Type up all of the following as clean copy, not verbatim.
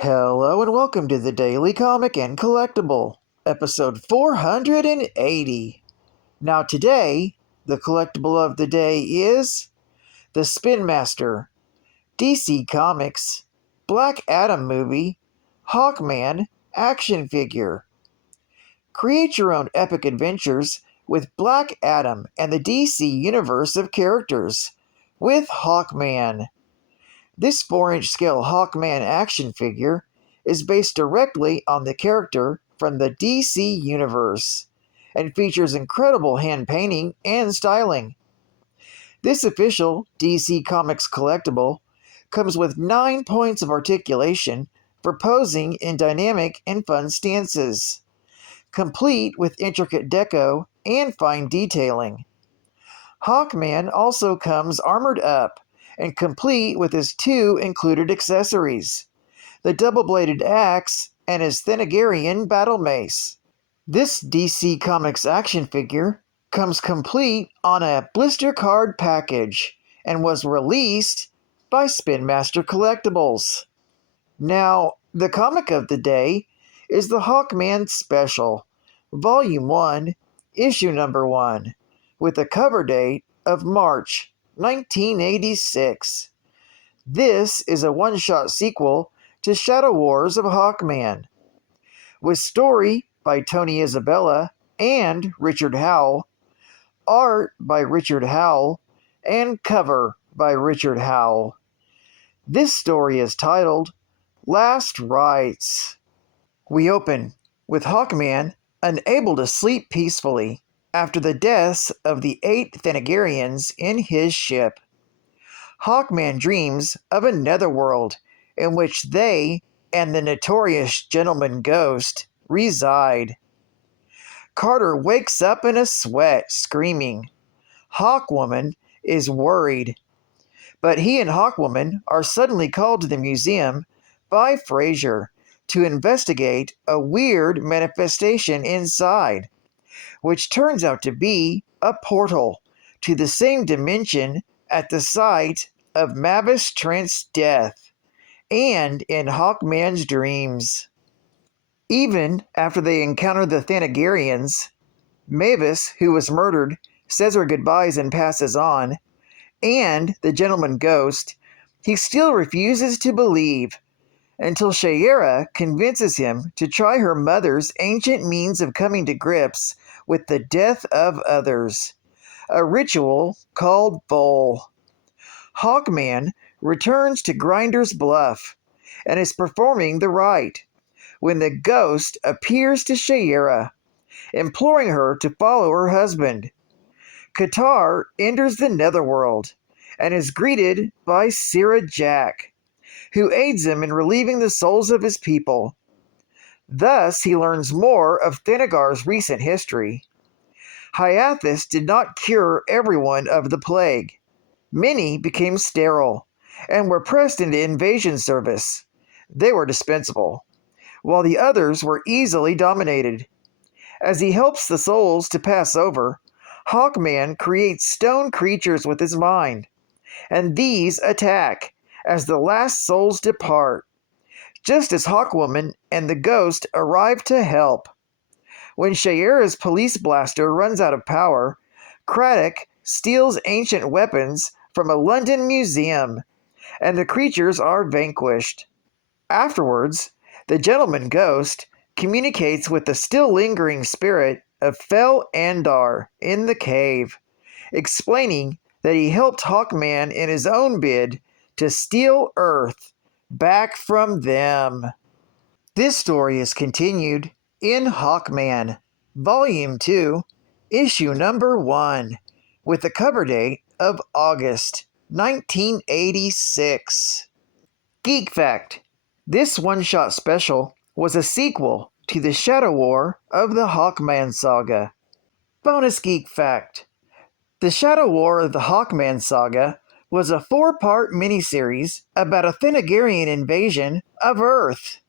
Hello and welcome to the Daily Comic and Collectible, episode 480. Now today, the collectible of the day is the Spinmaster, DC Comics, Black Adam movie, Hawkman action figure. Create your own epic adventures with Black Adam and the DC universe of characters with Hawkman. This 4-inch scale Hawkman action figure is based directly on the character from the DC universe and features incredible hand painting and styling. This official DC Comics collectible comes with 9 points of articulation for posing in dynamic and fun stances, complete with intricate deco and fine detailing. Hawkman also comes armored up and complete with his 2 included accessories, the double-bladed axe and his Thanagarian battle mace. This DC Comics action figure comes complete on a blister card package and was released by Spinmaster Collectibles. Now, the comic of the day is the Hawkman Special, Volume 1, Issue Number 1, with a cover date of March 1986. This is a one-shot sequel to Shadow Wars of Hawkman, with story by Tony Isabella and Richard Howell, art by Richard Howell, and cover by Richard Howell. This story is titled Last Rites. We open with Hawkman unable to sleep peacefully after the deaths of the 8 Thanagarians in his ship. Hawkman dreams of a netherworld in which they and the notorious Gentleman Ghost reside. Carter wakes up in a sweat, screaming. Hawkwoman is worried, but he and Hawkwoman are suddenly called to the museum by Fraser to investigate a weird manifestation inside, which turns out to be a portal to the same dimension at the site of Mavis Trent's death and in Hawkman's dreams. Even after they encounter the Thanagarians, Mavis, who was murdered, says her goodbyes and passes on, and the Gentleman Ghost, he still refuses to believe until Shayera convinces him to try her mother's ancient means of coming to grips with the death of others, a ritual called Vol. Hawkman returns to Grinder's Bluff and is performing the rite when the ghost appears to Shayera, imploring her to follow her husband. Qatar enters the netherworld and is greeted by Sirah Jack, who aids him in relieving the souls of his people. Thus, he learns more of Thanagar's recent history. Hyathis did not cure everyone of the plague. Many became sterile and were pressed into invasion service. They were dispensable, while the others were easily dominated. As he helps the souls to pass over, Hawkman creates stone creatures with his mind, and these attack as the last souls depart, just as Hawkwoman and the Ghost arrive to help. When Shayera's police blaster runs out of power, Craddock steals ancient weapons from a London museum, and the creatures are vanquished. Afterwards, the Gentleman Ghost communicates with the still lingering spirit of Fel Andar in the cave, explaining that he helped Hawkman in his own bid to steal Earth back from them. This story is continued in Hawkman, Volume 2, Issue Number 1, with the cover date of August 1986. Geek Fact: this one-shot special was a sequel to the Shadow War of the Hawkman saga. Bonus Geek Fact: the Shadow War of the Hawkman saga was a 4-part miniseries about a Thanagarian invasion of Earth.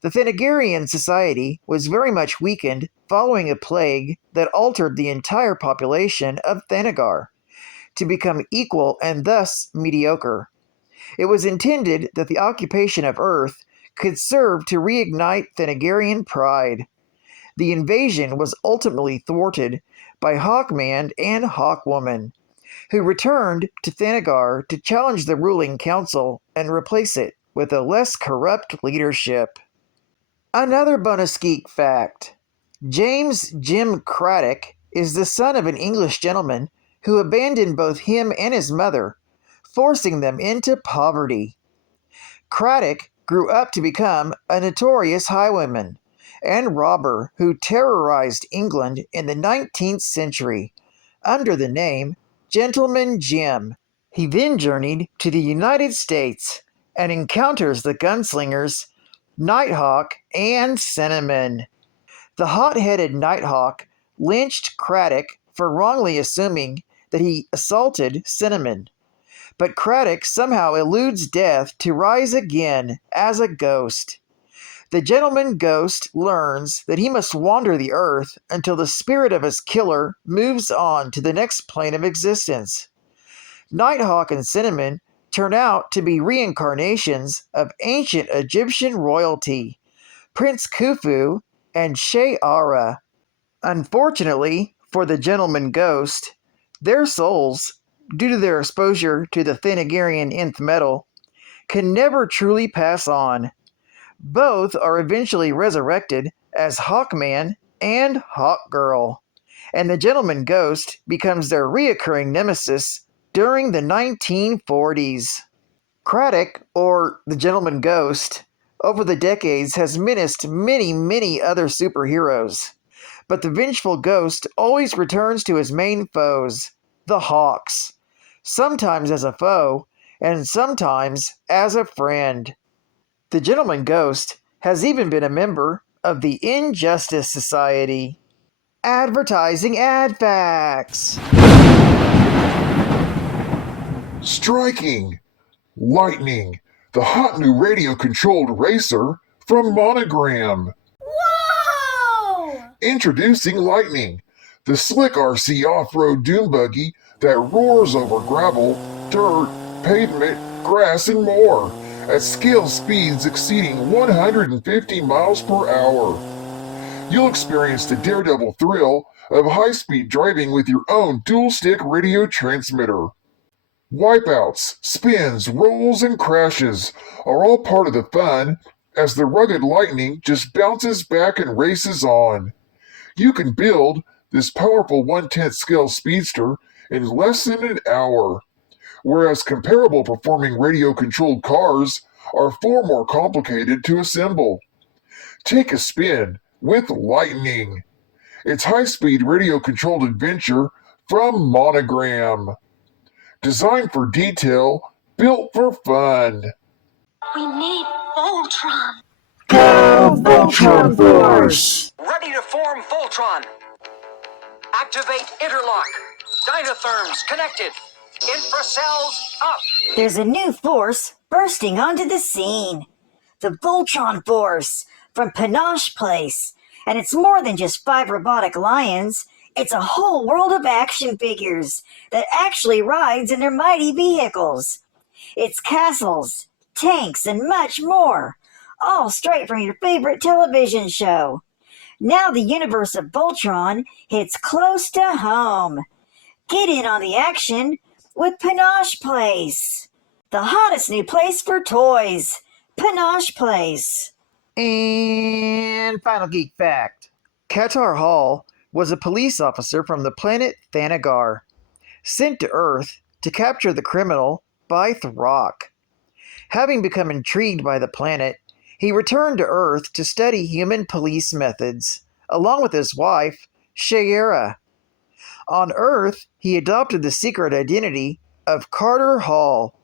The Thanagarian society was very much weakened following a plague that altered the entire population of Thanagar to become equal and thus mediocre. It was intended that the occupation of Earth could serve to reignite Thanagarian pride. The invasion was ultimately thwarted by Hawkman and Hawkwoman, who returned to Thanagar to challenge the ruling council and replace it with a less corrupt leadership. Another bonus geek fact: James Jim Craddock is the son of an English gentleman who abandoned both him and his mother, forcing them into poverty. Craddock grew up to become a notorious highwayman and robber who terrorized England in the 19th century under the name Gentleman Jim. He then journeyed to the United States and encounters the gunslingers Nighthawk and Cinnamon. The hot-headed Nighthawk lynched Craddock for wrongly assuming that he assaulted Cinnamon, but Craddock somehow eludes death to rise again as a ghost. The gentleman ghost learns that he must wander the earth until the spirit of his killer moves on to the next plane of existence. Nighthawk and Cinnamon turn out to be reincarnations of ancient Egyptian royalty, Prince Khufu and She'ara. Unfortunately for the gentleman ghost, their souls, due to their exposure to the Thanagarian nth metal, can never truly pass on. Both are eventually resurrected as Hawkman and Hawkgirl, and the gentleman ghost becomes their reoccurring nemesis during the 1940s. Craddock, or the gentleman ghost, over the decades has menaced many other superheroes, but the vengeful ghost always returns to his main foes, the Hawks, sometimes as a foe and sometimes as a friend. The gentleman ghost has even been a member of the Injustice Society. Advertising ad facts. Striking! Lightning, the hot new radio-controlled racer from Monogram. Whoa! Introducing Lightning, the slick RC off-road dune buggy that roars over gravel, dirt, pavement, grass, and more at scale speeds exceeding 150 miles per hour. You'll experience the daredevil thrill of high-speed driving with your own dual-stick radio transmitter. Wipeouts, spins, rolls, and crashes are all part of the fun as the rugged Lightning just bounces back and races on. You can build this powerful 1/10 scale speedster in less than an hour, whereas comparable performing radio-controlled cars are far more complicated to assemble. Take a spin with Lightning. It's high-speed radio-controlled adventure from Monogram. Designed for detail, built for fun. We need Voltron. Go Voltron Force! Ready to form Voltron. Activate interlock. Dynatherms connected. Infracells up. There's a new force bursting onto the scene. The Voltron Force from Panache Place. And it's more than just 5 robotic lions. It's a whole world of action figures that actually rides in their mighty vehicles. It's castles, tanks, and much more, all straight from your favorite television show. Now the universe of Voltron hits close to home. Get in on the action with Panache Place, the hottest new place for toys. Panache Place. And final geek fact: Qatar Hall was a police officer from the planet Thanagar, sent to Earth to capture the criminal by THRU. Having become intrigued by the planet, he returned to Earth to study human police methods, along with his wife, She'ara. On Earth, he adopted the secret identity of Carter Hall,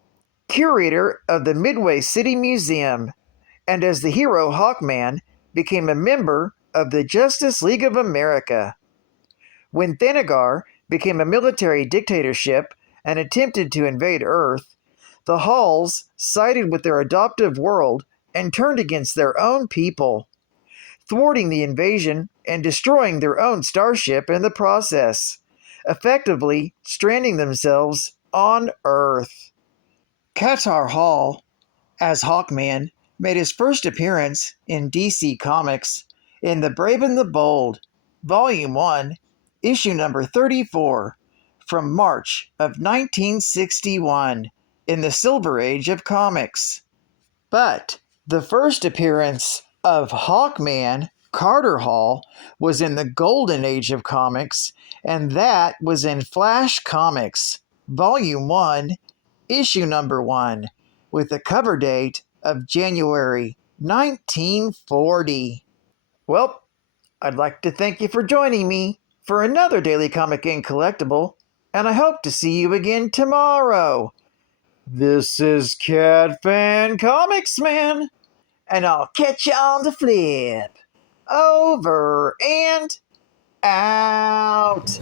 curator of the Midway City Museum, and as the hero Hawkman, became a member of the Justice League of America. When Thanagar became a military dictatorship and attempted to invade Earth, the Halls sided with their adoptive world and turned against their own people, thwarting the invasion and destroying their own starship in the process, effectively stranding themselves on Earth. Qatar Hall, as Hawkman, made his first appearance in DC Comics in The Brave and the Bold, Volume 1, Issue number 34, from March of 1961, in the Silver Age of Comics. But the first appearance of Hawkman, Carter Hall, was in the Golden Age of Comics, and that was in Flash Comics, Volume 1, Issue number 1, with a cover date of January 1940. Well, I'd like to thank you for joining me for another Daily Comic and Collectible, and I hope to see you again tomorrow. This is Cat Fan Comics Man, and I'll catch you on the flip. Over and out.